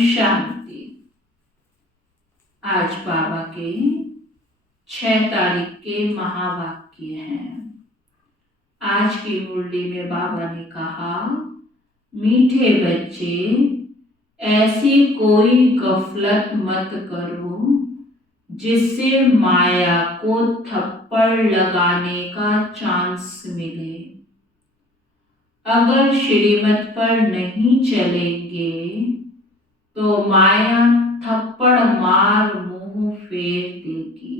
शांति। आज बाबा के 6 तारीख के महावाक्य हैं। आज की मुरली में बाबा ने कहा, मीठे बच्चे, ऐसी कोई गफलत मत करो जिससे माया को थप्पड़ लगाने का चांस मिले। अगर श्रीमत पर नहीं चलेंगे तो माया थप्पड़ मार मुंह फेर देगी।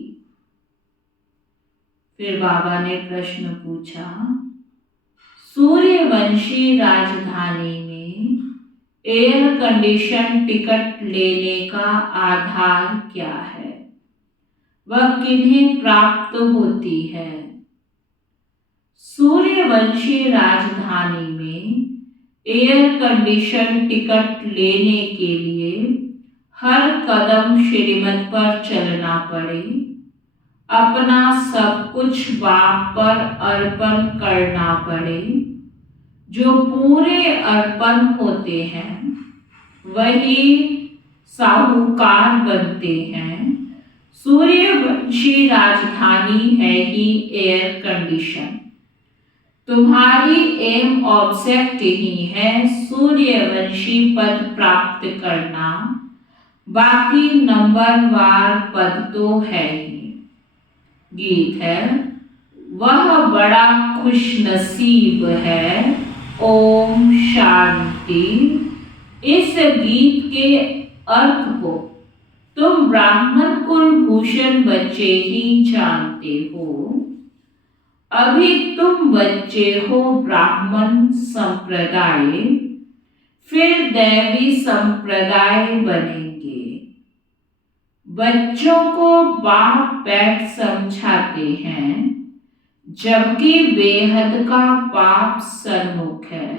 फिर बाबा ने प्रश्न पूछा, सूर्यवंशी राजधानी में एयर कंडीशन टिकट लेने का आधार क्या है? वह किन्हें प्राप्त होती है? सूर्यवंशी राजधानी में एयर कंडीशन टिकट लेने के लिए हर कदम श्रीमत पर चलना पड़े, अपना सब कुछ बाप पर अर्पण करना पड़े। जो पूरे अर्पण होते हैं वही साहूकार बनते हैं। सूर्यवंशी राजधानी है ही एयर कंडीशन। तुम्हारी एम ऑब्जेक्ट ही है सूर्यवंशी पद प्राप्त करना, बाकी नंबरवार पद तो है ही। गीत है, वह बड़ा खुशनसीब है, ओम शांति। इस गीत के अर्थ को तुम ब्राह्मण कुलभूषण बच्चे ही जानते हो। अभी तुम बच्चे हो ब्राह्मण संप्रदाय, फिर दैवी संप्रदाय बनेंगे। बच्चों को बाप बैठ समझाते हैं, जबकि बेहद का बाप सन्मुख है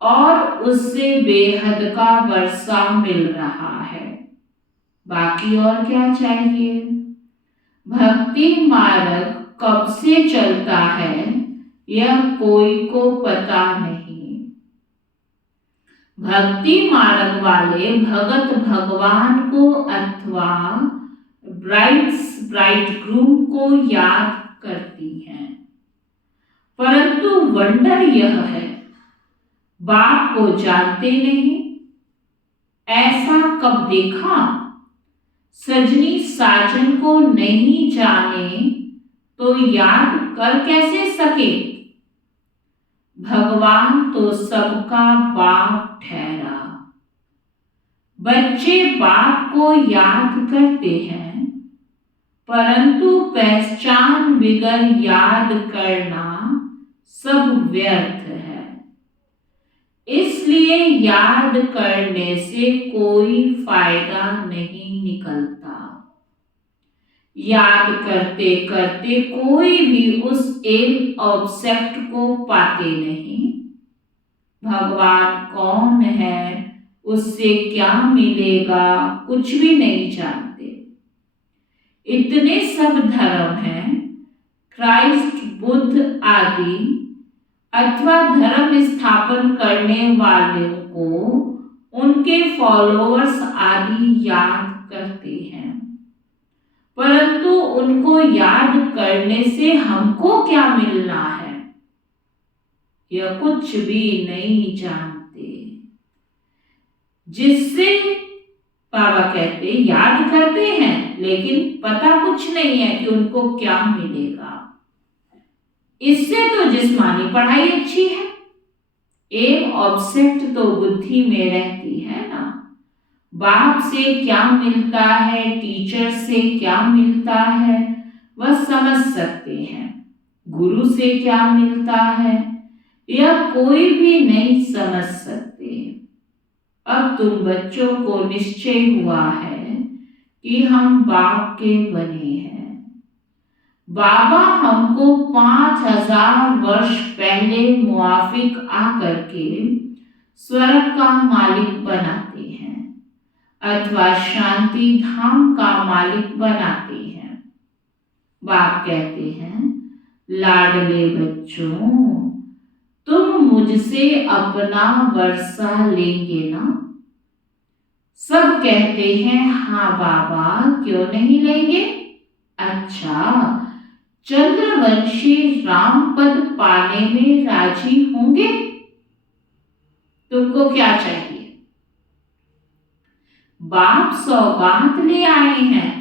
और उससे बेहद का वर्षा मिल रहा है। बाकी और क्या चाहिए? भक्ति मार्ग कब से चलता है यह कोई को पता नहीं। भक्ति मार्ग वाले भगत भगवान को अथवा ब्राइडग्रूम को याद करती हैं, परंतु वंडर यह है, बाप को जानते नहीं। ऐसा कब देखा? सजनी साजन को नहीं जाने तो याद कर कैसे सके? भगवान तो सबका बाप ठहरा। बच्चे बाप को याद करते हैं, परंतु पहचान बिगर याद करना सब व्यर्थ है। इसलिए याद करने से कोई फायदा नहीं निकलता। याद करते करते कोई भी उस एम ऑब्जेक्ट को पाते नहीं। भगवान कौन है, उससे क्या मिलेगा, कुछ भी नहीं जानते। इतने सब धर्म हैं, क्राइस्ट, बुद्ध आदि अथवा धर्म स्थापन करने वालों को उनके फॉलोअर्स आदि याद करते हैं, परंतु उनको याद करने से हमको क्या मिलना है यह कुछ भी नहीं जानते। जिससे बाबा कहते याद करते हैं, लेकिन पता कुछ नहीं है कि उनको क्या मिलेगा। इससे तो जिस्मानी पढ़ाई अच्छी है, एम ऑब्जेक्ट तो बुद्धि में रहती है ना। बाप से क्या मिलता है, टीचर से क्या मिलता है, वह समझ सकते हैं। गुरु से क्या मिलता है यह कोई भी नहीं समझ सकते। अब तुम बच्चों को निश्चय हुआ है कि हम बाप के बने हैं। बाबा हमको 5000 वर्ष पहले मुआफिक आकर के स्वर्ग का मालिक बनाते हैं अथवा शांति धाम का मालिक बनाते हैं। बाप कहते हैं, लाडले बच्चों, तुम मुझसे अपना वर्षा लेंगे ना? सब कहते हैं हाँ बाबा, क्यों नहीं लेंगे। अच्छा, चंद्रवंशी राम पद पाने में राजी होंगे? तुमको क्या चाहिए? बाप सौगात ले आए हैं।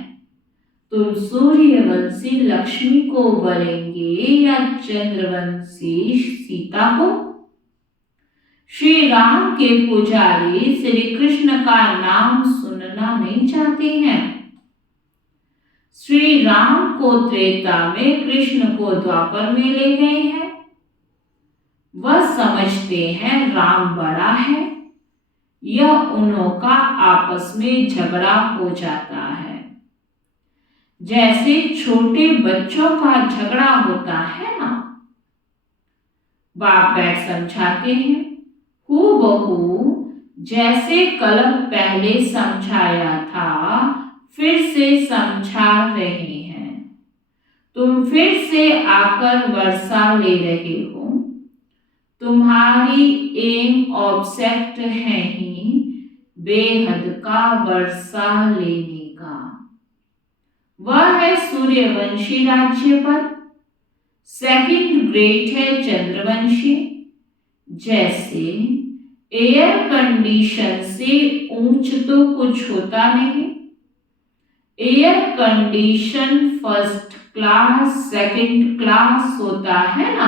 तुम सूर्यवंशी लक्ष्मी को वरेंगे या चंद्रवंशी सीता को? श्री राम के पुजारी श्री कृष्ण का नाम सुनना नहीं चाहते हैं। श्री राम को त्रेता में, कृष्ण को द्वापर में ले गए हैं। वह समझते हैं राम बड़ा है, यह उन्हों का आपस में झगड़ा हो जाता है, जैसे छोटे बच्चों का झगड़ा होता है ना। बाप बैठ समझाते हैं, हूबहू जैसे कल पहले समझाया था फिर से समझा रहे हैं। तुम फिर से आकर वर्षा ले रहे हो। तुम्हारी एम ऑब्जेक्ट है ही बेहद का वर्षा लेने का। वह है सूर्यवंशी राज्य पद। सेकंड ग्रेट है चंद्रवंशी। जैसे एयर कंडीशन से ऊंच तो कुछ होता नहीं। Air condition first class second class होता है ना,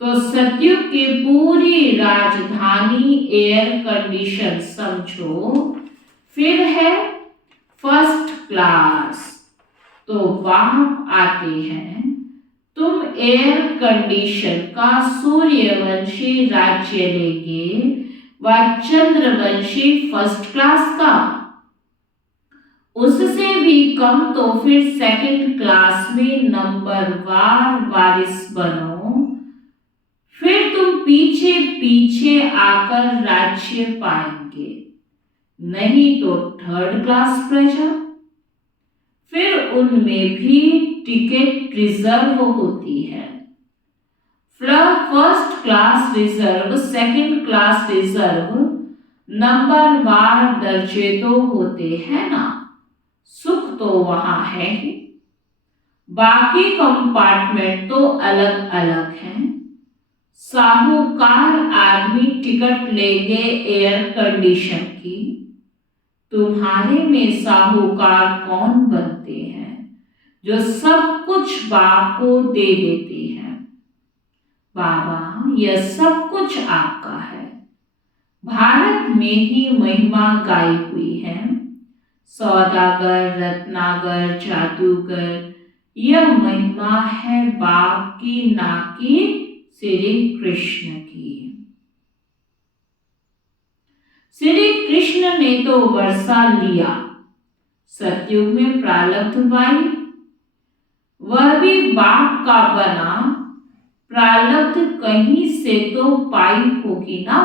तो सतयुग की पूरी राजधानी एयर कंडीशन समझो, फिर है फर्स्ट क्लास। तो वहां आते हैं, तुम एयर कंडीशन का सूर्यवंशी राज्य लेंगे व चंद्रवंशी फर्स्ट क्लास का। उससे भी कम तो फिर सेकंड क्लास में नंबरवार वारिस बनो। फिर तुम पीछे पीछे आकर राज्य पाएंगे, नहीं तो थर्ड क्लास प्रजा। फिर उनमें भी टिकट रिजर्व होती है। First class reserve, second class reserve, नंबरवार दर्जे तो होते हैं ना। सुख तो वहां है ही, बाकी कंपार्टमेंट तो अलग अलग हैं। साहूकार आदमी टिकट लेंगे एयर कंडीशन की। तुम्हारे में साहूकार कौन बनते हैं जो सब कुछ बाप को दे देते हैं। बाबा, यह सब कुछ आपका है। भारत में ही महिमा गाई हुई है। सौदागर, रत्नागर, जादूगर, यह महिमा है बाप की, ना कि श्री कृष्ण की। श्री कृष्ण ने तो वर्षा लिया, सतयुग में प्रारब्ध पाई, वह भी बाप का बना। प्रारब्ध कहीं से तो पाई होगी ना।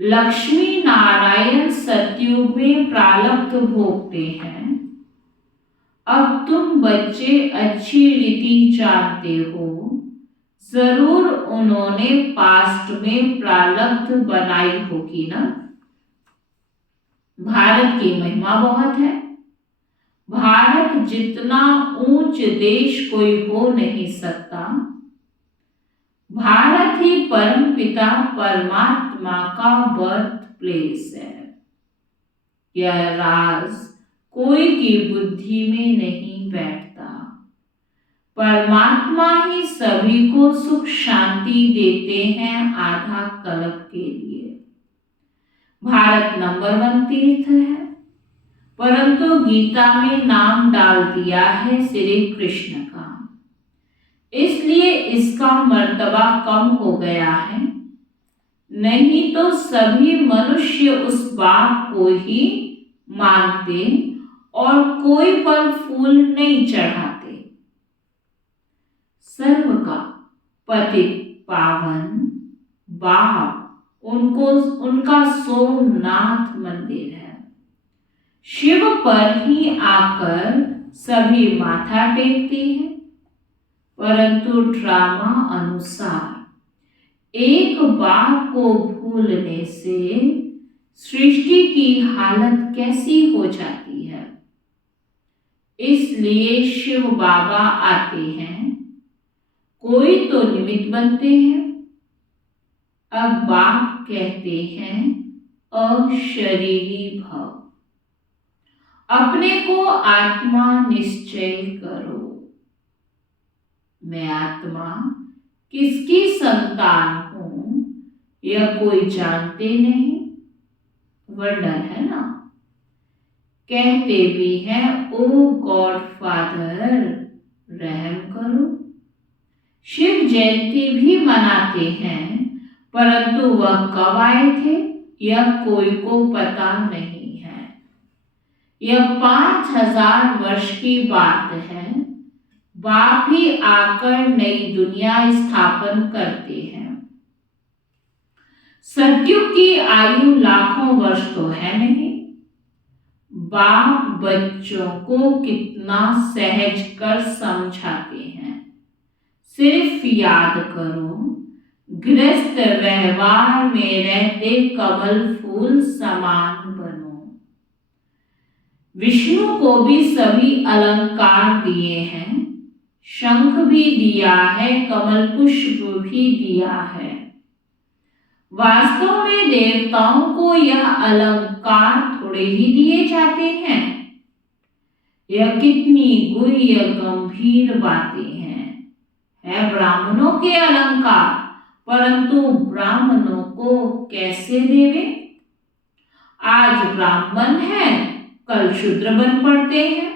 लक्ष्मी नारायण सतयुग में प्रारब्ध भोगते हैं। अब तुम बच्चे अच्छी रीति जानते हो, जरूर उन्होंने पास्ट में प्रारब्ध बनाई होगी ना। भारत की महिमा बहुत है। भारत जितना ऊंच देश कोई हो नहीं सकता। भारत ही परम पिता परमात्मा का बर्थ प्लेस है। यह राज कोई की बुद्धि में नहीं बैठता। परमात्मा ही सभी को सुख शांति देते हैं आधा कल्प के लिए। भारत नंबर 1 तीर्थ है, परंतु गीता में नाम डाल दिया है श्री कृष्ण का, इसलिए इसका मर्तबा कम हो गया है। नहीं तो सभी मनुष्य उस बाप को ही मानते और कोई पर फूल नहीं चढ़ाते। सर्व का पतित पावन बाप उनका सोमनाथ मंदिर है। शिव पर ही आकर सभी माथा टेकते हैं, परंतु ड्रामा अनुसार एक बाप को भूलने से सृष्टि की की हालत कैसी हो जाती है। इसलिए शिव बाबा आते हैं, कोई तो निमित्त बनते हैं। अब बाप कहते हैं अशरीरी भव, अपने को आत्मा निश्चय करो। मैं आत्मा किसकी संतान हूं यह कोई जानते नहीं। वर्णन है ना। कहते भी हैं ओ गॉड फादर रहम करो। शिव जयंती भी मनाते हैं, परंतु वह कब आए थे यह कोई को पता नहीं है। यह 5000 वर्ष की बात है। बाप ही आकर नई दुनिया स्थापन करते हैं। सत्युग की आयु लाखों वर्ष तो है नहीं। बाप बच्चों को कितना सहज कर समझाते हैं। सिर्फ याद करो, गृहस्थ व्यवहार में रहते कमल फूल समान बनो। विष्णु को भी सभी अलंकार दिए हैं, शंख भी दिया है, कमल पुष्प भी दिया है। वास्तव में देवताओं को यह अलंकार थोड़े ही दिए जाते हैं। यह कितनी गुह्य गंभीर बातें हैं। है ब्राह्मणों के अलंकार, परंतु ब्राह्मणों को कैसे देवे। आज ब्राह्मण है, कल शूद्र बन पड़ते हैं।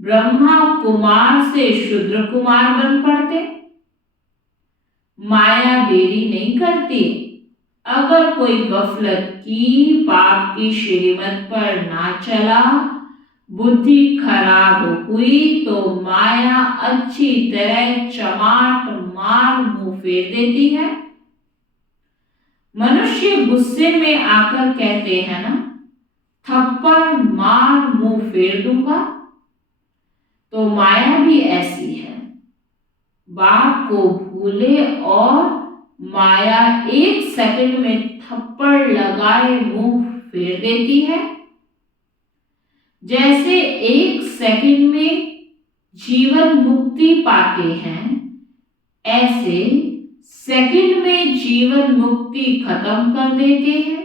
ब्रह्मा कुमार से शूद्र कुमार बन पड़ते। माया देरी नहीं करती। अगर कोई गफलत की, पाप की श्रीमत पर ना चला, बुद्धि खराब हुई तो माया अच्छी तरह चमाट मार मुंह फेर देती है। मनुष्य गुस्से में आकर कहते हैं ना, थप्पड़ मार मुंह फेर दूंगा। तो माया भी ऐसी है। बाप को भूले और माया 1 सेकंड में थप्पड़ लगाए मुंह फेर देती है। जैसे 1 सेकंड में जीवन मुक्ति पाते हैं, ऐसे सेकंड में जीवन मुक्ति खत्म कर देते हैं।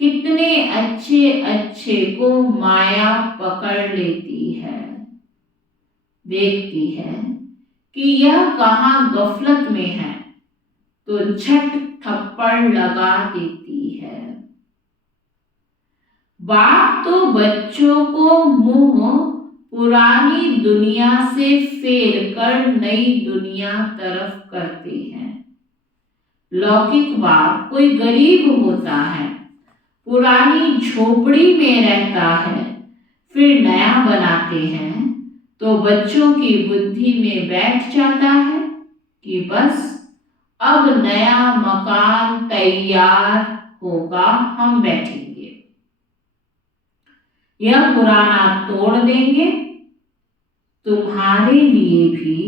कितने अच्छे अच्छे को माया पकड़ लेती है। देखती है कि यह कहाँ गफलत में है तो झट थप्पड़ लगा देती है। बाप तो बच्चों को मुंह पुरानी दुनिया से फेर कर नई दुनिया तरफ करते हैं। लौकिक बाप कोई गरीब होता है, पुरानी झोपड़ी में रहता है, फिर नया बनाते हैं तो बच्चों की बुद्धि में बैठ जाता है कि बस अब नया मकान तैयार होगा, हम बैठेंगे। यह पुराना तोड़ देंगे। तुम्हारे लिए भी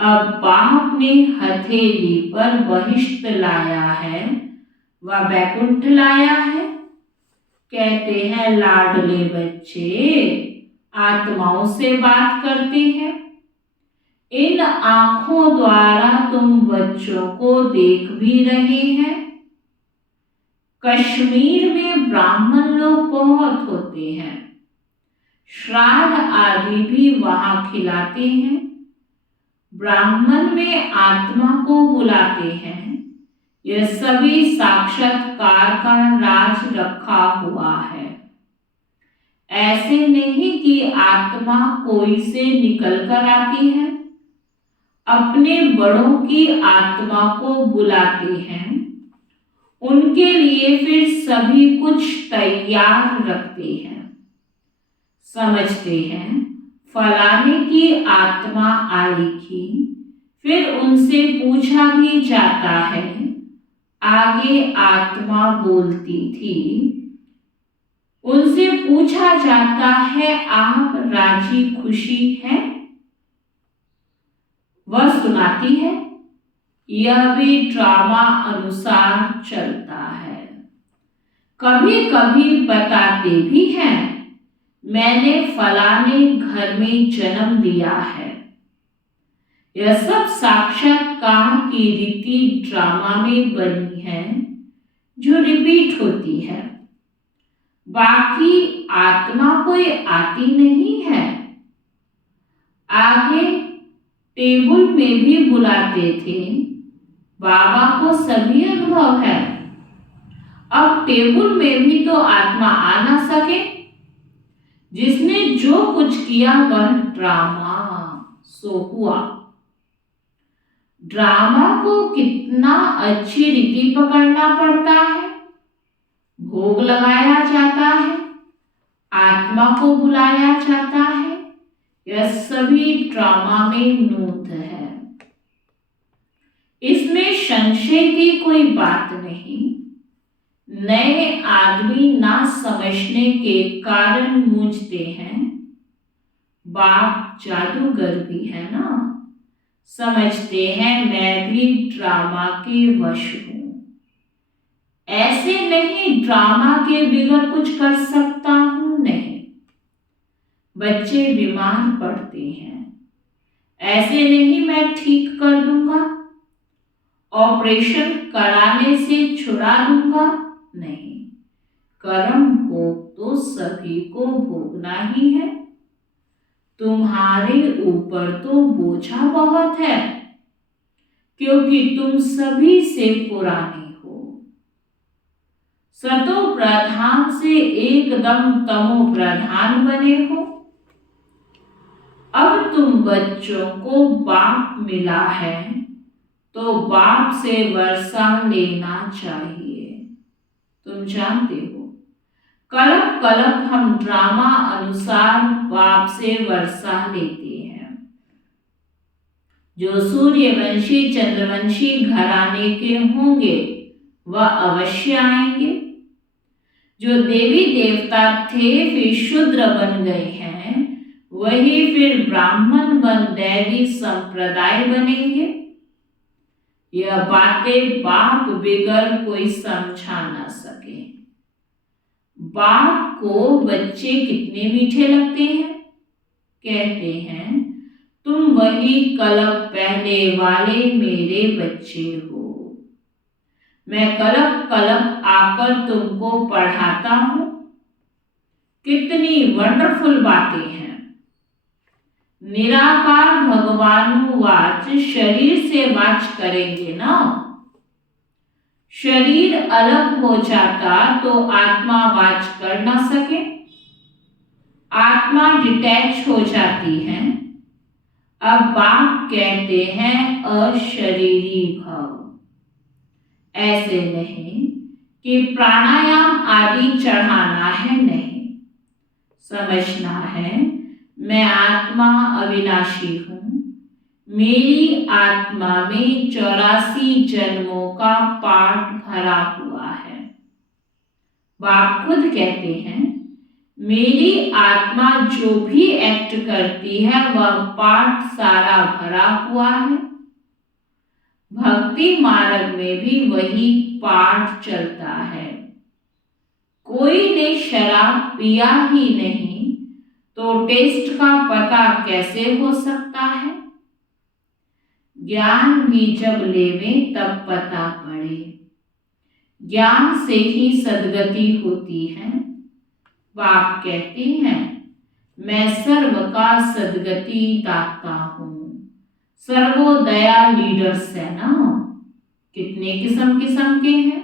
अब बाप ने हथेली पर बहिष्ठ लाया है व बैकुंठ लाया है। कहते हैं लाडले बच्चे आत्माओं से बात करते हैं। इन आंखों द्वारा तुम बच्चों को देख भी रहे हैं। कश्मीर में ब्राह्मण लोग बहुत होते हैं, श्राद्ध आदि भी वहां खिलाते हैं। ब्राह्मण में आत्मा को बुलाते हैं। यह सभी साक्षात्कार का राज रखा हुआ है। ऐसे नहीं कि आत्मा कोई से निकल कर आती है। अपने बड़ों की आत्मा को बुलाते हैं, उनके लिए फिर सभी कुछ तैयार रखते हैं। समझते हैं फलाने की आत्मा आएगी, फिर उनसे पूछा भी जाता है। आगे आत्मा बोलती थी, उनसे पूछा जाता है आप राजी खुशी हैं? वह सुनाती है। यह भी ड्रामा अनुसार चलता है। कभी कभी बताते भी हैं, मैंने फलाने घर में जन्म लिया है। यह सब साक्षात्कार की रीति ड्रामा में बनी है, जो रिपीट होती है। बाकी आत्मा कोई आती नहीं है। आगे टेबल में भी बुलाते थे, बाबा को सभी अनुभव है। अब टेबल में भी तो आत्मा आ ना सके। जिसने जो कुछ किया वह ड्रामा सो हुआ। ड्रामा को कितना अच्छी रीति पकड़ना पड़ता है। भोग लगाया जाता है, आत्मा को बुलाया जाता है। यह सभी ड्रामा में नूत है। इसमें संशय की कोई बात नहीं। नए आदमी ना समझने के कारण मूंझते हैं। बाप जादूगर भी है ना, समझते हैं मैं भी ड्रामा के वश हूं। ऐसे नहीं ड्रामा के बिगड़ कुछ कर सकता हूं, नहीं। बच्चे बीमार पड़ते हैं, ऐसे नहीं मैं ठीक कर दूंगा, ऑपरेशन कराने से छुड़ा दूंगा, नहीं। कर्म भोग तो सभी को भोगना ही है। तुम्हारे ऊपर तो बोझा बहुत है, क्योंकि तुम सभी से पुराने हो। सतो प्रधान से एकदम तमो प्रधान बने हो। अब तुम बच्चों को बाप मिला है, तो बाप से वर्षा लेना चाहिए। तुम जानते हो, कलप कलप हम ड्रामा अनुसार बाप से वर्षा लेते हैं। जो सूर्यवंशी चंद्रवंशी घराने के होंगे वह अवश्य आएंगे। जो देवी देवता थे फिर शूद्र बन गए हैं, वही फिर ब्राह्मण बन दैवी संप्रदाय बनेंगे। यह बातें बाप बिगर कोई समझा ना सके। बाप को बच्चे कितने मीठे लगते हैं। कहते हैं, तुम वही कलप पहले वाले मेरे बच्चे हो। मैं कलप कलप आकर तुमको पढ़ाता हूं। कितनी वंडरफुल बातें हैं। निराकार भगवानुवाच शरीर से वाच करेंगे ना। शरीर अलग हो जाता तो आत्मा वाच कर ना सके। आत्मा डिटैच हो जाती है। अब बाप कहते हैं अशरीरी भव। ऐसे नहीं कि प्राणायाम आदि चढ़ाना है, नहीं। समझना है मैं आत्मा अविनाशी हूं। मेरी आत्मा में 84 जन्मों का पाठ भरा हुआ है। बाप खुद कहते हैं, मेरी आत्मा जो भी एक्ट करती है वह पाठ सारा भरा हुआ है। भक्ति मार्ग में भी वही पाठ चलता है। कोई ने शराब पिया ही नहीं तो टेस्ट का पता कैसे हो सकता है। ज्ञान भी जब लेवें तब पता पड़े। ज्ञान से ही सद्गति होती है। बाप कहते हैं, मैं सर्व का सद्गति दाता हूं। सर्वोदया लीडर्स है ना, कितने किस्म किस्म के हैं।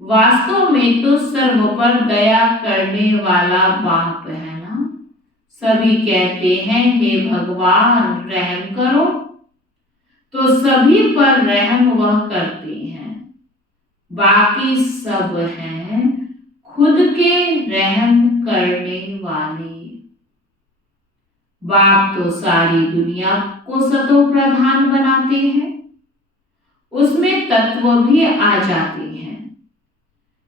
वास्तव में तो सर्व पर दया करने वाला बाप है ना। सभी कहते हैं, हे भगवान रहम करो, तो सभी पर रहम वह करते हैं। बाकी सब हैं खुद के रहम करने वाले। बाप तो सारी दुनिया को सतो प्रधान बनाते हैं, उसमें तत्व भी आ जाते हैं।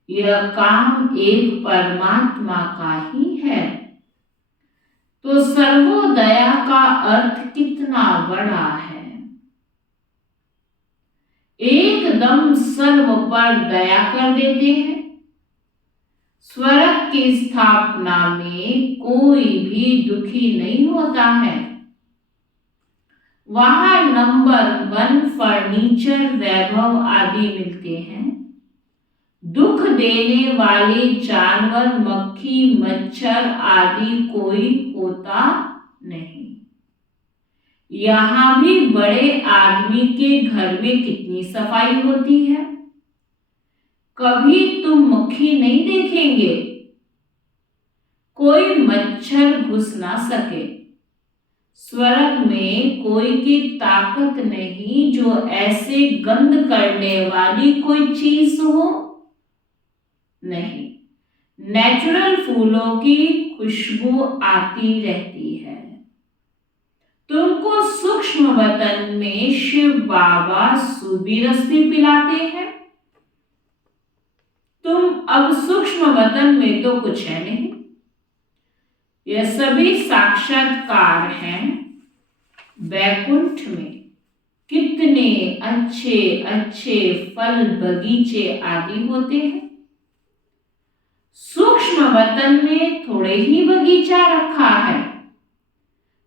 यह काम एक परमात्मा का ही है। तो सर्वोदया का अर्थ कितना बड़ा है। एकदम सर्व पर दया कर देते हैं। स्वर्ग की स्थापना में कोई भी दुखी नहीं होता है। वहां नंबर 1 फर्नीचर, वैभव आदि मिलते हैं। दुख देने वाले जानवर, मक्खी, मच्छर आदि कोई होता नहीं। यहां भी बड़े आदमी के घर में कितनी सफाई होती है। कभी तुम मक्खी नहीं देखेंगे, कोई मच्छर घुस ना सके। स्वर्ग में कोई की ताकत नहीं जो ऐसे गंध करने वाली कोई चीज हो। नहीं, नेचुरल फूलों की खुशबू आती रहती है। तुमको सूक्ष्म वतन में शिव बाबा सूबी रस भी पिलाते हैं। तुम अब सूक्ष्म वतन में तो कुछ है नहीं। यह सभी साक्षात्कार हैं। बैकुंठ में कितने अच्छे अच्छे फल बगीचे आदि होते हैं। सूक्ष्म वतन में थोड़े ही बगीचा रखा है।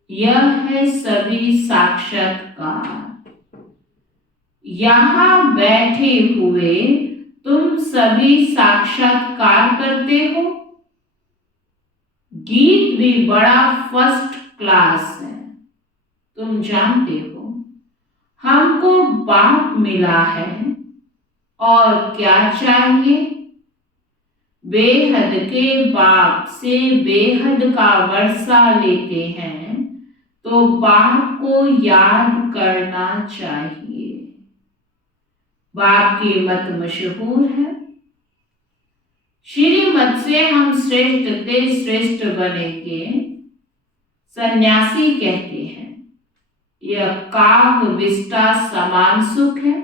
यह है सभी साक्षात्कार। यहां बैठे हुए तुम सभी साक्षात्कार करते हो। गीत भी बड़ा फर्स्ट क्लास है। तुम जानते हो हमको बाप मिला है और क्या चाहिए। बेहद के बाप से बेहद का वर्षा लेते हैं तो बाप को याद करना चाहिए। बाप की मत मशहूर है। श्रीमत से हम श्रेष्ठ ते श्रेष्ठ बनेंगे। सन्यासी कहते हैं यह काग विष्टा समान सुख है,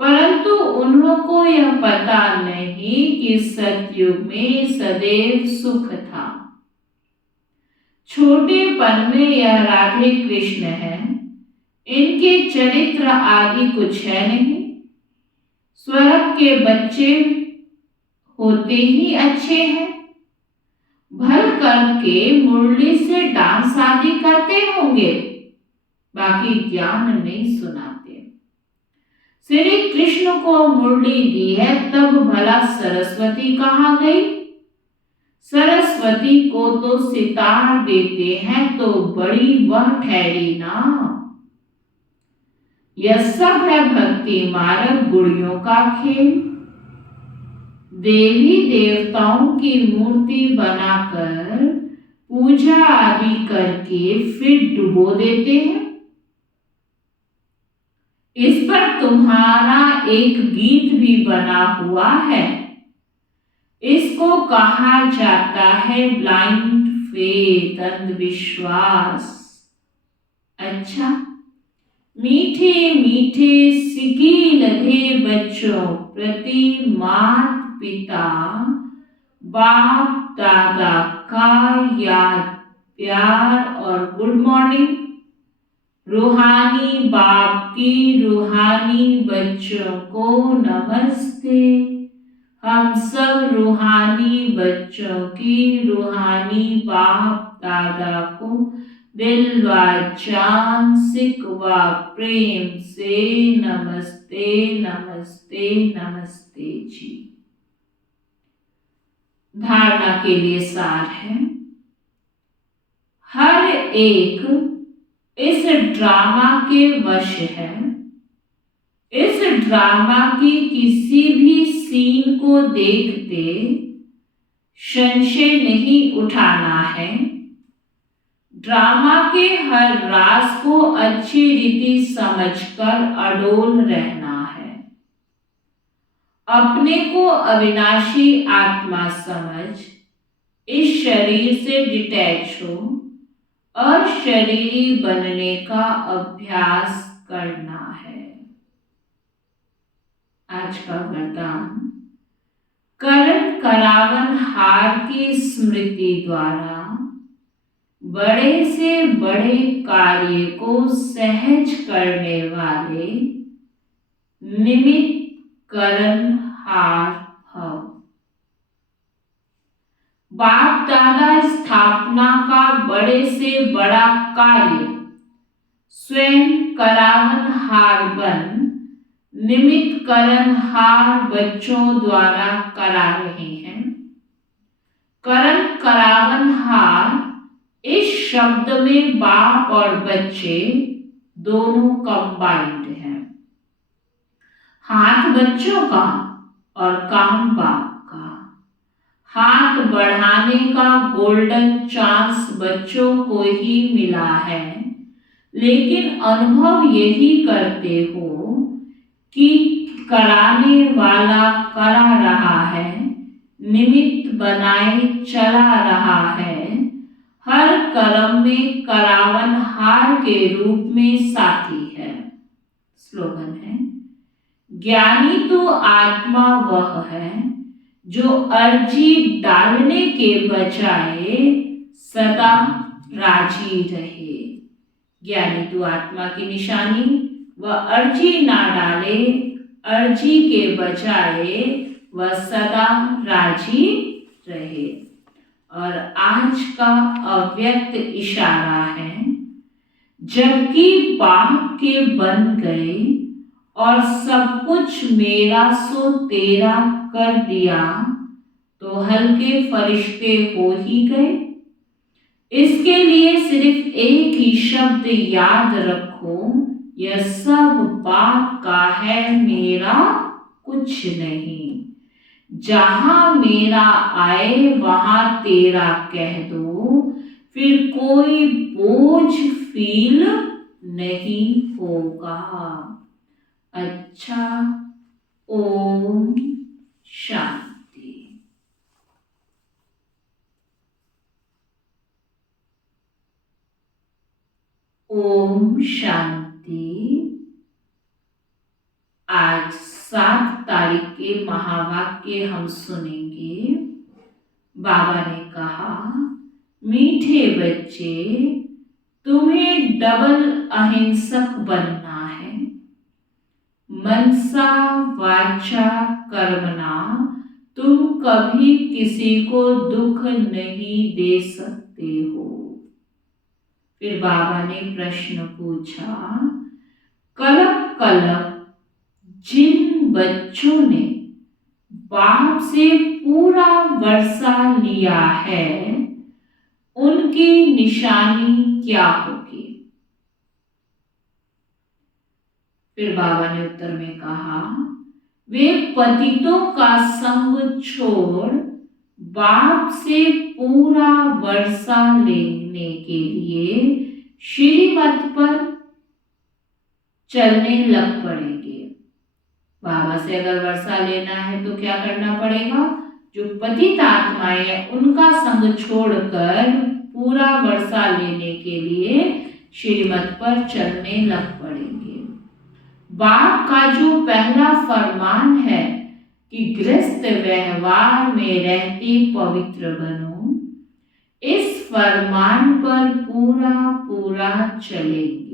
परंतु उन्हों को यह पता नहीं कि सतयुग में सदैव सुख था। छोटेपन में यह राधे कृष्ण है, इनके चरित्र आदि कुछ है नहीं। स्वर्ग के बच्चे होते ही अच्छे हैं। भल करके मुरली से डांस आदि करते होंगे, बाकी ज्ञान नहीं सुनाते। श्री कृष्ण को मुरली दी है तब भला सरस्वती कहाँ गई। सरस्वती को तो सितार देते हैं तो बड़ी वह ठहरी ना। यह सब है भक्ति मार्ग, गुड़ियों का खेल। देवी देवताओं की मूर्ति बनाकर पूजा आदि करके फिर डुबो देते हैं। इस पर तुम्हारा एक गीत भी बना हुआ है। इसको कहा जाता है ब्लाइंड फेथ, अंधविश्वास। अच्छा, मीठे मीठे सिकी लगे बच्चों प्रति मात पिता बाप दादा का याद, प्यार और गुड मॉर्निंग। रूहानी बाप की रूहानी बच्चों को नमस्ते। हम सब रूहानी बच्चों की रूहानी बाप दादा को दिल व जान सिकवा प्रेम से नमस्ते नमस्ते नमस्ते जी। धारणा के लिए सार है। हर एक इस ड्रामा के वश है। इस ड्रामा की किसी भी सीन को देखते संशय नहीं उठाना है। ड्रामा के हर राज को अच्छी रीति समझकर अडोल रहना है। अपने को अविनाशी आत्मा समझ इस शरीर से डिटैच हो और शरीरी बनने का अभ्यास करना है। आज का वरदान, करण करावन हार की स्मृति द्वारा बड़े से बड़े कार्य को सहज करने वाले निमित्त करण हार भव। दादा स्थापना का बड़े से बड़ा कार्य स्वयं करावनहार बन निमित्त करनहार बच्चों द्वारा करा रहे हैं। करावनहार इस शब्द में बाप और बच्चे दोनों कंबाइंड हैं। हाथ बच्चों का और काम बाप का। हाथ बढ़ाने का गोल्डन चांस बच्चों को ही मिला है, लेकिन अनुभव यही करते हो कि कराने वाला करा रहा है, निमित्त बनाए चला रहा है, हर कर्म में करावनहार के रूप में साथी है। स्लोगन है, ज्ञानी तो आत्मा वह है जो अर्जी डालने के बजाय सदा राजी रहे। ज्ञानी तो आत्मा की निशानी वह अर्जी ना डाले, अर्जी के बजाय वह सदा राजी रहे। और आज का अव्यक्त इशारा है, जबकि बाप के बन गए और सब कुछ मेरा सो तेरा कर दिया, तो हल्के फरिश्ते हो ही गए। इसके लिए सिर्फ एक ही शब्द याद रखो, यह सब बाप का है, मेरा कुछ नहीं। जहां मेरा आए वहां तेरा कह दो, फिर कोई बोझ फील नहीं होगा। अच्छा, ओम शांति। ओम शांति। आज 7 तारीख के महावाक्य हम सुनेंगे। बाबा ने कहा, मीठे बच्चे, तुम्हें डबल अहिंसक बनना है। मनसा वाचा कर्मणा तुम कभी किसी को दुख नहीं दे सकते हो। फिर बाबा ने प्रश्न पूछा, कलप कलप जिन बच्चों ने बाप से पूरा वर्षा लिया है, उनकी निशानी क्या होगी? फिर बाबा ने उत्तर में कहा, वे पतितों का संग छोड़ बाप से पूरा वर्षा लेने के लिए श्रीमत पर चलने लग पड़ेंगे। बाबा से अगर वर्षा लेना है तो क्या करना पड़ेगा? जो पतित आत्माएं हैं उनका संग छोड़कर पूरा वर्षा लेने के लिए श्रीमत पर चलने लग पड़ेंगे। बाप का जो पहला फरमान है कि गृहस्थ व्यवहार में रहते पवित्र बनो, इस फरमान पर पूरा पूरा चलेंगे।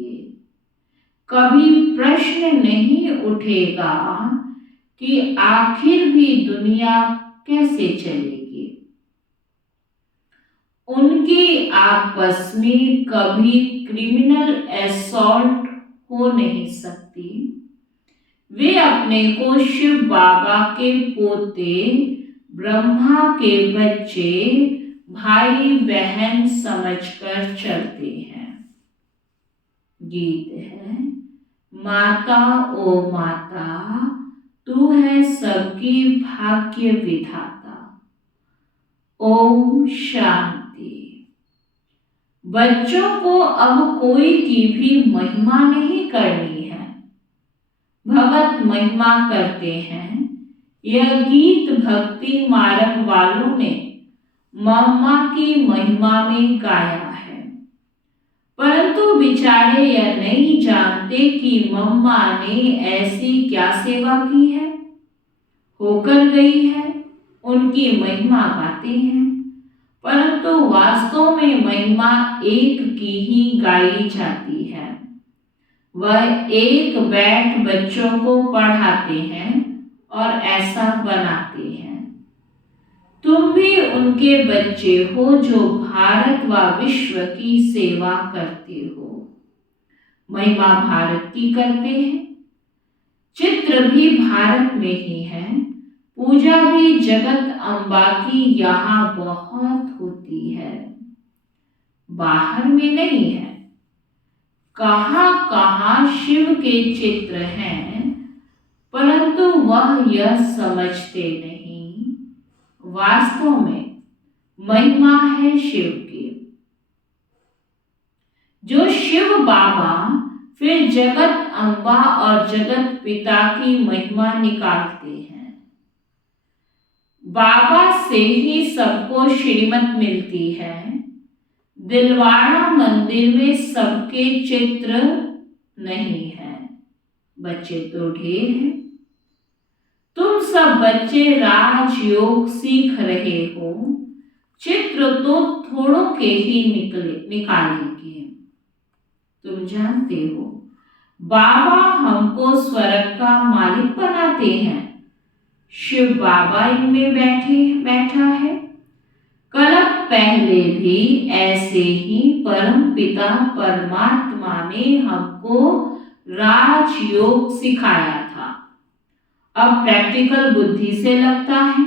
कभी प्रश्न नहीं उठेगा कि आखिर भी दुनिया कैसे चलेगी। उनकी आपस में कभी क्रिमिनल असॉल्ट हो नहीं सकती। वे अपने को शिव बाबा के पोते, ब्रह्मा के बच्चे, भाई बहन समझकर चलते हैं। गीत है, माता ओ माता, तू है सबकी भाग्य विधाता। ओम शांति। बच्चों को अब कोई की भी महिमा नहीं करनी है, भगत महिमा करते हैं। यह गीत भक्ति मार्ग वालों ने मम्मा की महिमा में गाया है, परंतु बेचारे यह नहीं जानते कि मम्मा ने ऐसी क्या सेवा की है, होकर गई है। उनकी महिमा गाते हैं, परंतु वास्तव में महिमा एक की ही गाई जाती है। वह एक बैठ बच्चों को पढ़ाते हैं और ऐसा बनाते हैं। तुम भी उनके बच्चे हो जो भारत व विश्व की सेवा करते हो। महिमा भारत की करते हैं, चित्र भी भारत में ही है, पूजा भी जगत अम्बा की यहाँ बहुत होती है, बाहर में नहीं है। कहां कहां शिव के चित्र हैं, परंतु वह यह समझते नहीं, वास्तव में महिमा है शिव की। जो शिव बाबा फिर जगत अम्बा और जगत पिता की महिमा निकालते हैं। बाबा से ही सबको श्रीमत मिलती है। दिलवाड़ा मंदिर में सबके चित्र नहीं है, बच्चे तो ढेर हैं। तुम सब बच्चे राजयोग सीख रहे हो, चित्र तो थोड़ों के ही निकालेंगे। तुम जानते हो बाबा हमको स्वर्ग का मालिक बनाते हैं, शिव बाबा इनमें बैठा है। कल्प पहले भी ऐसे ही परम पिता परमात्मा ने हमको राजयोग सिखाया था। अब प्रैक्टिकल बुद्धि से लगता है,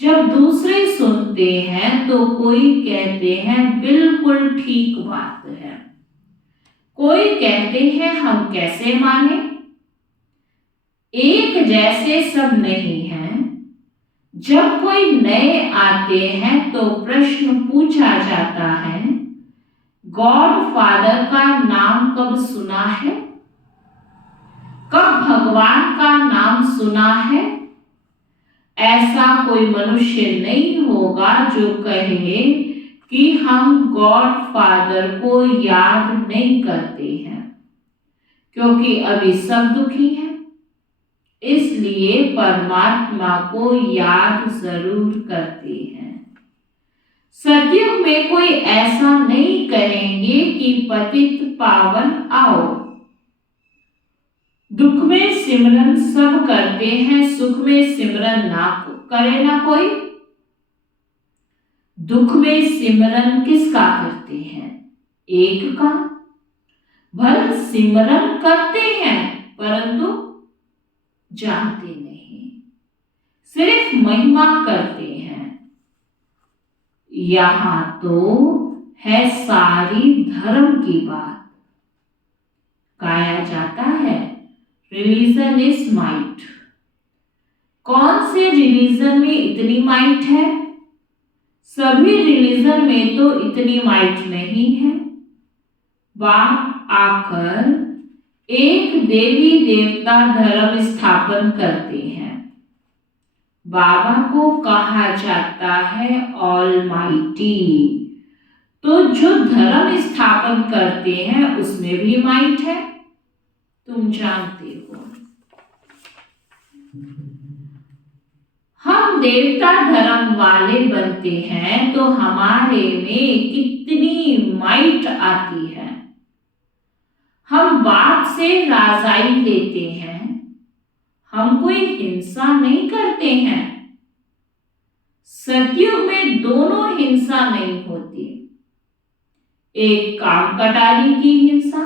जब दूसरे सुनते हैं तो कोई कहते हैं बिल्कुल ठीक बात है, कोई कहते हैं हम कैसे माने। एक जैसे सब नहीं हैं। जब कोई नए आते हैं तो प्रश्न पूछा जाता है, गॉड फादर का नाम कब सुना है, कब भगवान का नाम सुना है। ऐसा कोई मनुष्य नहीं होगा जो कहे कि हम गॉड फादर को याद नहीं करते हैं, क्योंकि अभी सब दुखी हैं, इसलिए परमात्मा को याद जरूर करते हैं। सतयुग में कोई ऐसा नहीं कहेंगे कि पतित पावन आओ। दुख में सिमरन सब करते हैं, सुख में सिमरन ना करे ना कोई। दुख में सिमरन किसका करते हैं, एक का। भल सिमरन करते हैं परंतु जानते नहीं, सिर्फ महिमा करते हैं। यहां तो है सारी धर्म की बात। कहा जाता है रिलीजन इज माइट। कौन से रिलीजन में इतनी माइट है, सभी रिलीजन में तो इतनी माइट नहीं है। बाप आकर एक देवी देवता धर्म स्थापन करते हैं। बाबा को कहा जाता है ऑलमाइटी, तो जो धर्म स्थापन करते हैं उसमें भी माइट है, तुम जानते हो। हम देवता धर्म वाले बनते हैं तो हमारे में कितनी माइट आती है। हम बाप से राजाई लेते हैं, हम कोई हिंसा नहीं करते हैं। सतयुग में दोनों हिंसा नहीं होती, एक काम कटारी की हिंसा,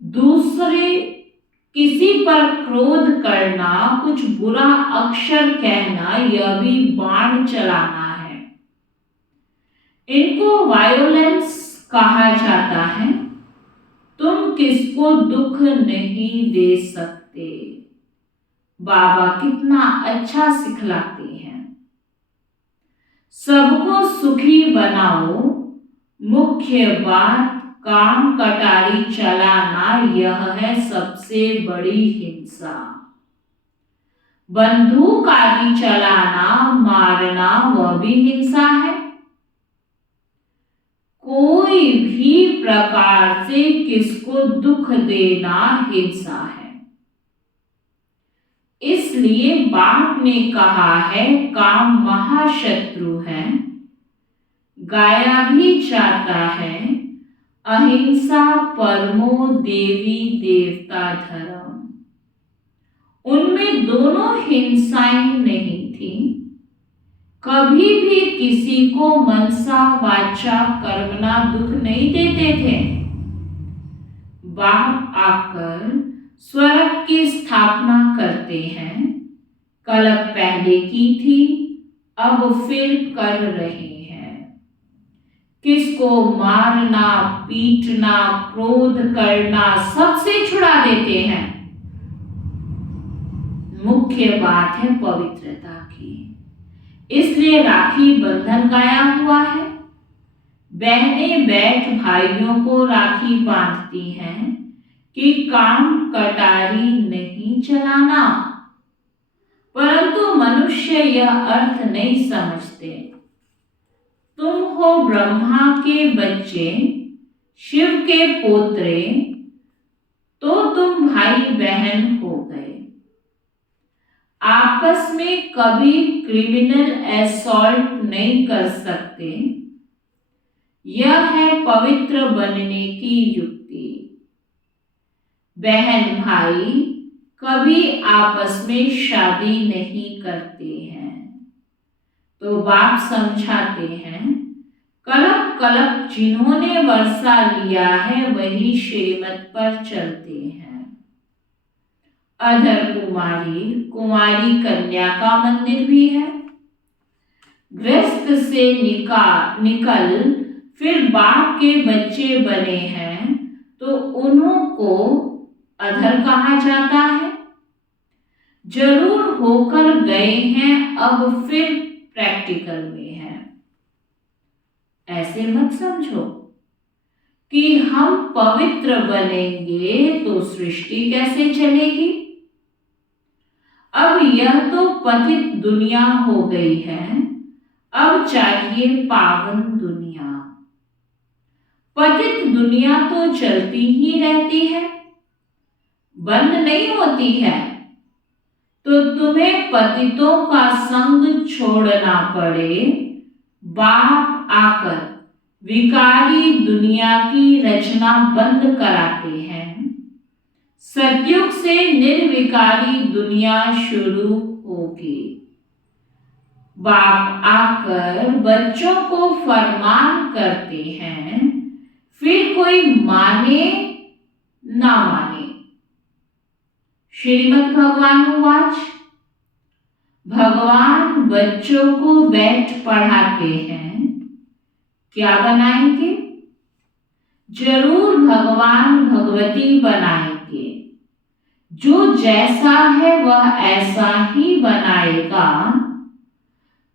दूसरे किसी पर क्रोध करना, कुछ बुरा अक्षर कहना, यह भी बाण चलाना है। इनको वायोलेंस कहा जाता है। तुम किसको दुख नहीं दे सकते। बाबा कितना अच्छा सिखलाते हैं, सबको सुखी बनाओ, मुख्य बात काम कटारी चलाना, यह है सबसे बड़ी हिंसा। बंदूक आदि चलाना, मारना, वह भी हिंसा है। कोई भी प्रकार से किसको दुख देना हिंसा है। इसलिए बाप ने कहा है काम महाशत्रु है, गाया भी जाता है अहिंसा परमो देवी देवता धर्म। उनमें दोनों हिंसाएं नहीं थी, कभी भी किसी को मनसा वाचा कर्मणा दुख नहीं देते थे। बाप आकर स्वर्ग की स्थापना करते हैं। कल्प पहले की थी, अब फिर कर रहे हैं। किसको मारना, पीटना, क्रोध करना सबसे छुड़ा देते हैं। मुख्य बात है पवित्रता की, इसलिए राखी बंधन गाया हुआ है। बहनें बैठ भाइयों को राखी बांधती हैं कि काम कटारी नहीं चलाना, परंतु मनुष्य यह अर्थ नहीं समझते। तुम हो ब्रह्मा के बच्चे, शिव के पोत्रे, तो तुम भाई बहन हो गए। आपस में कभी क्रिमिनल असॉल्ट नहीं कर सकते। यह है पवित्र बनने की युक्ति। बहन भाई कभी आपस में शादी नहीं करते हैं। तो बाप समझाते हैं, कल्प कल्प जिन्होंने वर्षा लिया है वही श्रीमत पर चलते हैं। अधर कुमारी, कुमारी कन्या का मंदिर भी है। गृहस्थ से निकल फिर बाप के बच्चे बने हैं तो उन्हों को अधर कहा जाता है। जरूर होकर गए हैं, अब फिर प्रैक्टिकल में है। ऐसे मत समझो कि हम पवित्र बनेंगे तो सृष्टि कैसे चलेगी। अब यह तो पतित दुनिया हो गई है, अब चाहिए पावन दुनिया। पतित दुनिया तो चलती ही रहती है, बंद नहीं होती है। तो तुम्हें पतितों का संग छोड़ना पड़े। बाप आकर विकारी दुनिया की रचना बंद कराते हैं। सतयुग से निर्विकारी दुनिया शुरू होगी। बाप आकर बच्चों को फरमान करते हैं, फिर कोई माने ना माने। श्रीमद् भगवान उवाच, भगवान बच्चों को बैठ पढ़ाते हैं, क्या बनाएंगे? जरूर भगवान भगवती बनाएंगे। जो जैसा है वह ऐसा ही बनाएगा।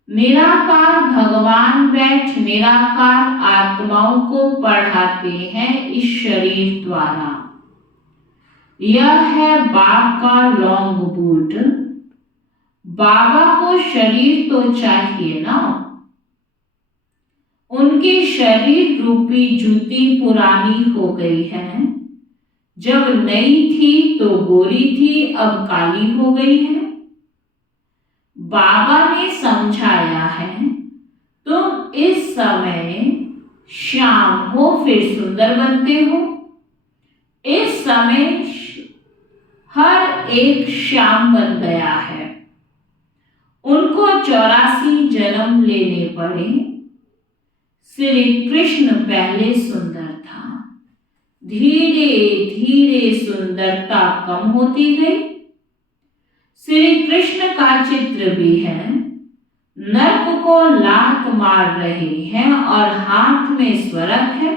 निराकार भगवान बैठ निराकार आत्माओं को पढ़ाते हैं इस शरीर द्वारा। यह है बाप का लॉन्ग बूट। बाबा को शरीर तो चाहिए ना। उनकी शरीर रूपी जूती पुरानी हो गई है। जब नई थी तो गोरी थी, अब काली हो गई है। बाबा ने समझाया है, तुम इस समय श्याम हो फिर सुंदर बनते हो। इस समय हर एक श्याम बन गया है। उनको 84 जन्म लेने पड़े। श्री कृष्ण पहले सुंदर था, धीरे धीरे सुंदरता कम होती गई। श्री कृष्ण का चित्र भी है। नर्क को लात मार रहे हैं और हाथ में स्वर्ग है।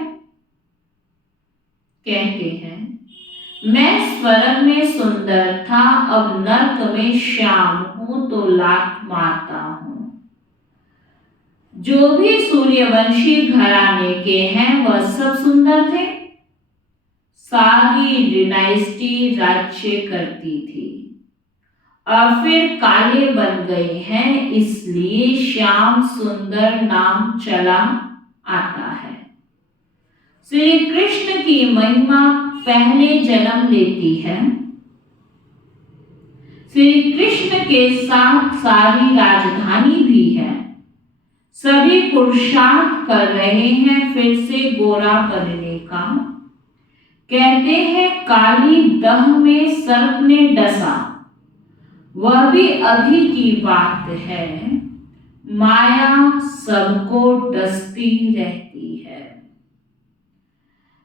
कहते हैं, मैं स्वर्ग में सुंदर था, अब नर्क में श्याम हूं तो लात मारता हूं। जो भी सूर्यवंशी घराने के हैं वह सब सुंदर थे। सारी डिनाइस्टी राज्य करती थी। अब फिर काले बन गए हैं, इसलिए श्याम सुंदर नाम चला आता है। श्री कृष्ण की महिमा पहले जन्म लेती है। श्री कृष्ण के साथ सारी राजधानी भी है। सभी पुरुषार्थ कर रहे हैं फिर से गोरा बनने का। कहते हैं काली दह में सर्प ने डसा, वह भी अभी की बात है। माया सबको डसती रहती है।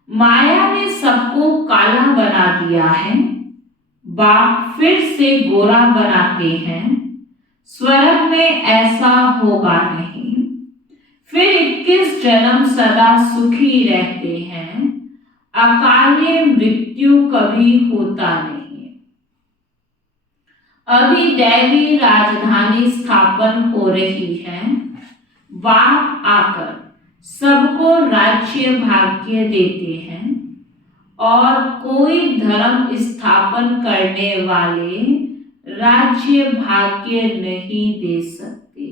माया ने सबको काला बना दिया है, बाप फिर से गोरा बनाते हैं। स्वर्ग में ऐसा होगा नहीं, फिर 21 जन्म सदा सुखी रहते हैं। अकाले मृत्यु कभी होता नहीं। अभी दैवी राजधानी स्थापन हो रही है। बाप आकर सबको राज्य भाग्य देते हैं और कोई धर्म स्थापन करने वाले राज्य भाग्य नहीं दे सकते।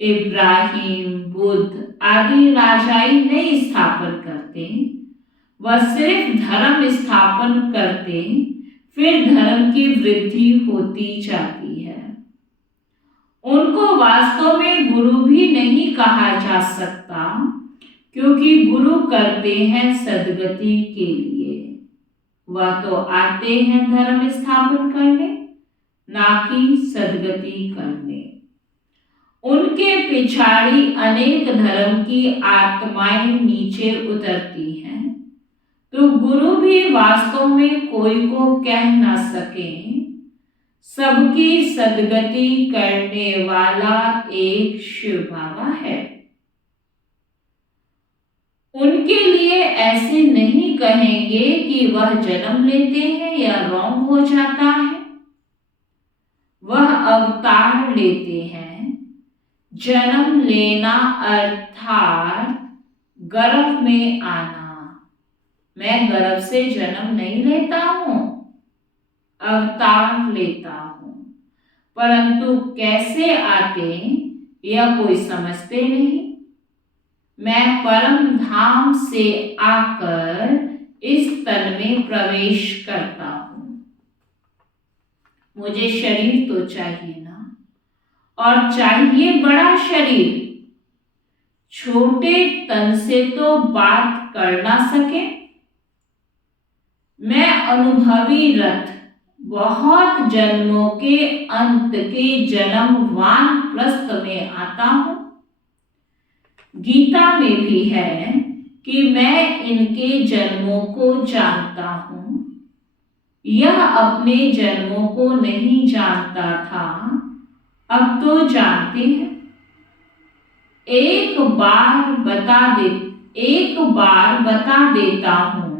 इब्राहिम, बुद्ध आदि राजाई नहीं स्थापन करते, वह सिर्फ धर्म स्थापन करते, फिर धर्म की वृद्धि होती जाती है। उनको वास्तव में गुरु भी नहीं कहा जा सकता, क्योंकि गुरु करते हैं सद्गति के लिए। वह तो आते हैं धर्म स्थापन करने, ना कि सद्गति करने। उनके पिछाड़ी अनेक धर्म की आत्माएं नीचे उतरती हैं, तो गुरु भी वास्तव में कोई को कह न सके। सबकी सद्गति करने वाला एक शिव बाबा है। उनके लिए ऐसे नहीं कहेंगे कि वह जन्म लेते हैं या रॉन्ग हो जाता है। वह अवतार लेते हैं। जन्म लेना अर्थात गर्भ में आना। मैं गर्भ से जन्म नहीं लेता हूं, अवतार लेता हूं, परंतु कैसे आते यह कोई समझते नहीं। मैं परम धाम से आकर इस तन में प्रवेश करता हूं। मुझे शरीर तो चाहिए ना, और चाहिए बड़ा शरीर। छोटे तन से तो बात कर ना सके। मैं अनुभवी रथ बहुत जन्मों के अंत के जन्म वानप्रस्थ में आता हूं। गीता में भी है कि मैं इनके जन्मों को जानता हूं। यह अपने जन्मों को नहीं जानता था, अब तो जानते हैं। एक बार बता देता हूं,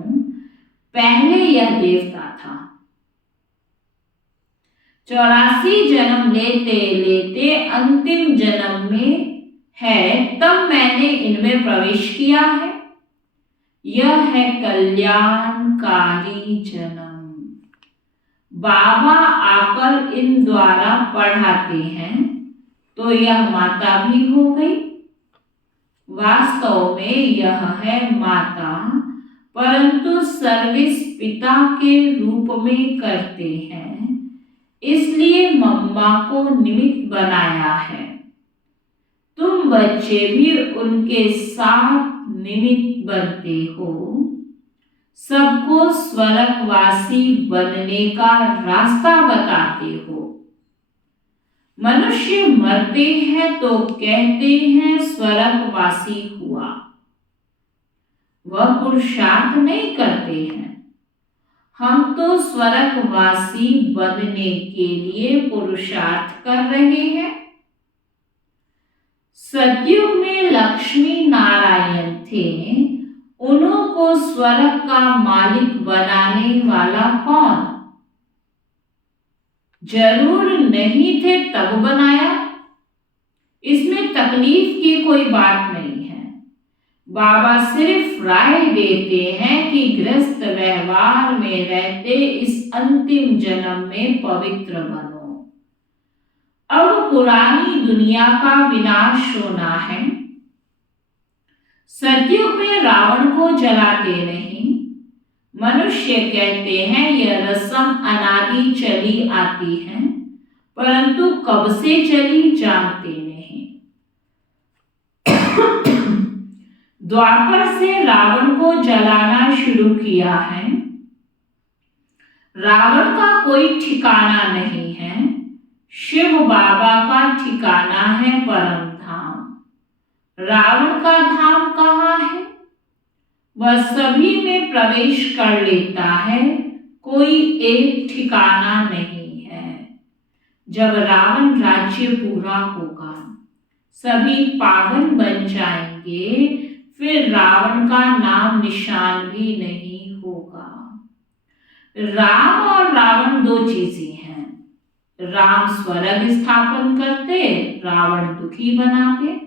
पहले यह देवता था। 84 जन्म लेते लेते अंतिम जन्म में है, तब मैंने इनमें प्रवेश किया है। यह है कल्याणकारी जन्म। बाबा आकर इन द्वारा पढ़ाते हैं, तो यह माता भी हो गई। वास्तव में यह है माता, परंतु सर्विस पिता के रूप में करते हैं, इसलिए मम्मा को निमित्त बनाया है। तुम बच्चे भी उनके साथ निमित्त बनते हो। सबको स्वर्गवासी बनने का रास्ता बताते हो। मनुष्य मरते हैं तो कहते हैं स्वर्गवासी हुआ। वह पुरुषार्थ नहीं करते हैं। हम तो स्वर्गवासी बनने के लिए पुरुषार्थ कर रहे हैं। सतयुग में लक्ष्मी नारायण थे, उन्हों को स्वर्ग का मालिक बनाने वाला कौन? जरूर नहीं थे तब बनाया। इसमें तकलीफ की कोई बात नहीं है। बाबा सिर्फ राय देते हैं कि गृहस्थ व्यवहार में रहते इस अंतिम जन्म में पवित्र बनो। अब पुरानी दुनिया का विनाश होना है। सतयुग में रावण को जलाते नहीं। मनुष्य कहते हैं यह रस्म अनादि चली आती है, परंतु कब से चली जानते नहीं। द्वापर से रावण को जलाना शुरू किया है। रावण का कोई ठिकाना नहीं है। शिव बाबा का ठिकाना है परम धाम। रावण का धाम कहाँ है? वह सभी में प्रवेश कर लेता है, कोई एक ठिकाना नहीं है। जब रावण राज्य पूरा होगा, सभी पावन बन जाएंगे, फिर रावण का नाम निशान भी नहीं होगा। राम और रावण दो चीजें हैं। राम स्वर्ग स्थापन करते, रावण दुखी बनाते।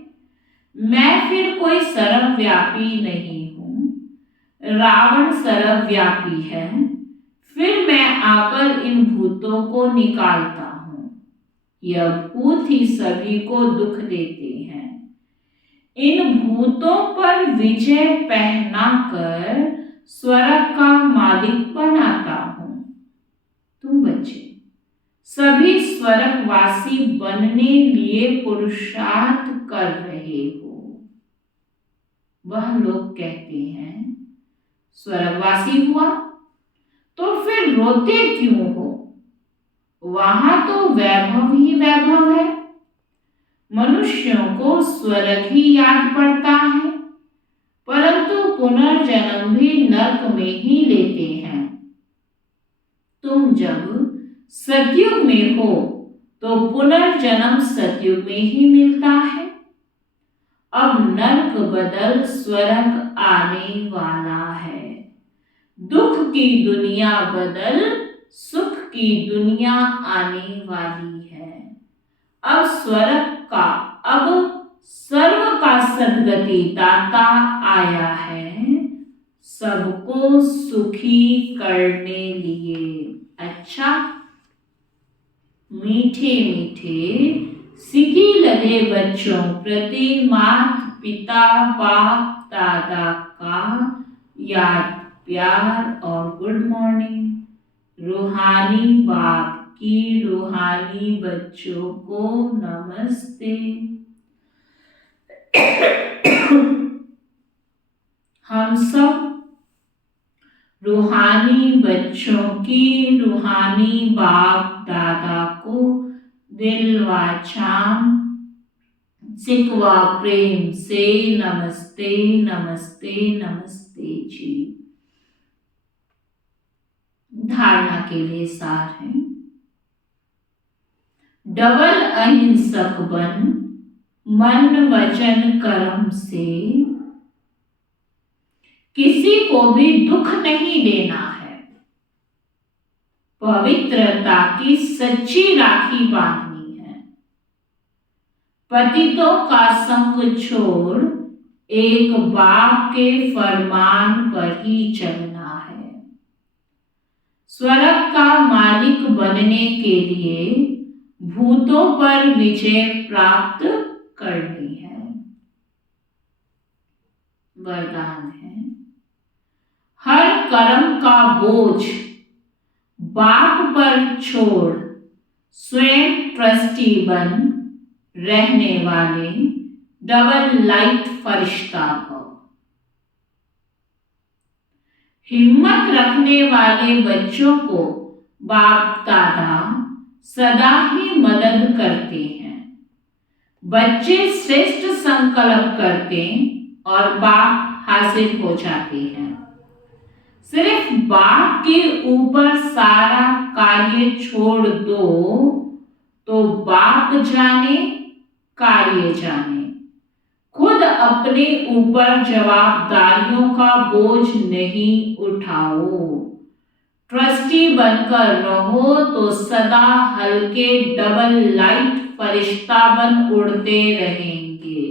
मैं फिर कोई सर्वव्यापी नहीं हूं, रावण सर्वव्यापी है। फिर मैं आकर इन भूतों को निकालता हूं। यह भूत ही सभी को दुख देते हैं। इन भूतों पर विजय पहनाकर स्वर्ग का मालिक बनाता हूं। तुम बच्चे सभी स्वर्गवासी बनने लिए पुरुषार्थ कर रहे हो। वह लोग कहते हैं, स्वर्गवासी हुआ तो फिर रोते क्यों हो? वहां तो वैभव ही वैभव है। मनुष्यों को स्वर्ग ही याद पड़ता है, परंतु पुनर्जन्म भी नरक में ही लेते हैं। तुम जब सतयुग में हो तो पुनर्जन्म सतयुग में ही मिलता है। अब नरक बदल स्वर्ग आने वाला है। दुख की दुनिया बदल सुख की दुनिया आने वाली है। अब सर्व का सद्गति दाता आया है, सबको सुखी करने लिए। अच्छा, मीठे मीठे सिकी लगे बच्चों प्रति माता पिता बाप दादा का याद प्यार और गुड मॉर्निंग। रूहानी बाप की रूहानी बच्चों को नमस्ते। हम सब रूहानी बच्चों की रूहानी बाप दादा को दिल वाचाम सिकवा प्रेम से नमस्ते नमस्ते नमस्ते जी। धारणा के लिए सार है, डबल अहिंसक बन मन वचन कर्म से किसी को भी दुख नहीं देना है। पवित्रता की सच्ची राखी बांधनी है। पतितों का संग छोड़ एक बाप के फरमान पर ही चलना है। स्वर्ग का मालिक बनने के लिए भूतों पर विजय प्राप्त करनी है। वरदान है, हर कर्म का बोझ बाप पर छोड़ स्वयं ट्रस्टी बन रहने वाले डबल लाइट फरिश्ता भव। हिम्मत रखने वाले बच्चों को बाप दादा सदा ही मदद करते हैं। बच्चे श्रेष्ठ संकल्प करते और बाप हासिल हो जाते हैं। सिर्फ बाप के ऊपर सारा कार्य छोड़ दो तो बाप जाने कार्य जाने। खुद अपने ऊपर जवाबदारियों का बोझ नहीं उठाओ। ट्रस्टी बनकर रहो तो सदा हल्के डबल लाइट फरिश्ता बन उड़ते रहेंगे।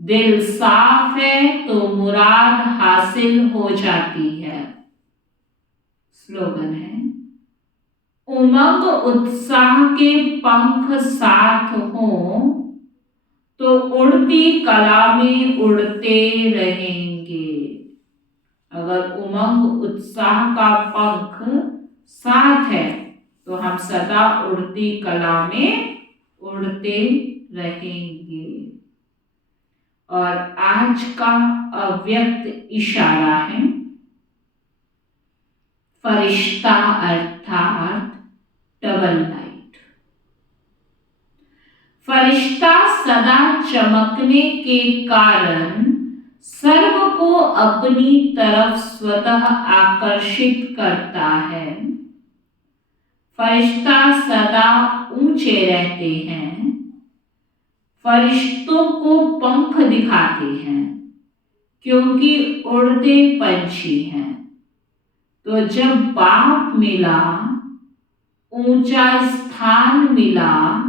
दिल साफ है तो मुराद हासिल हो जाती है। स्लोगन है, उमंग उत्साह के पंख साथ हो तो उड़ती कला में उड़ते रहेंगे। अगर उमंग उत्साह का पंख साथ है तो हम सदा उड़ती कला में उड़ते रहेंगे। और आज का अव्यक्त इशारा है, फरिश्ता अर्थात डबल लाइट। फरिश्ता सदा चमकने के कारण सर्व को अपनी तरफ स्वतः आकर्षित करता है। फरिश्ता सदा ऊंचे रहते हैं, फरिश्तों को पंख दिखाते हैं क्योंकि उड़ते पंछी हैं। तो जब पाप मिला, ऊंचा स्थान मिला,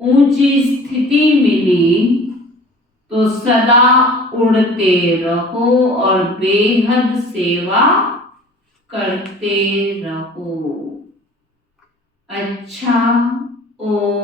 ऊंची स्थिति मिली, तो सदा उड़ते रहो और बेहद सेवा करते रहो। अच्छा, ओम।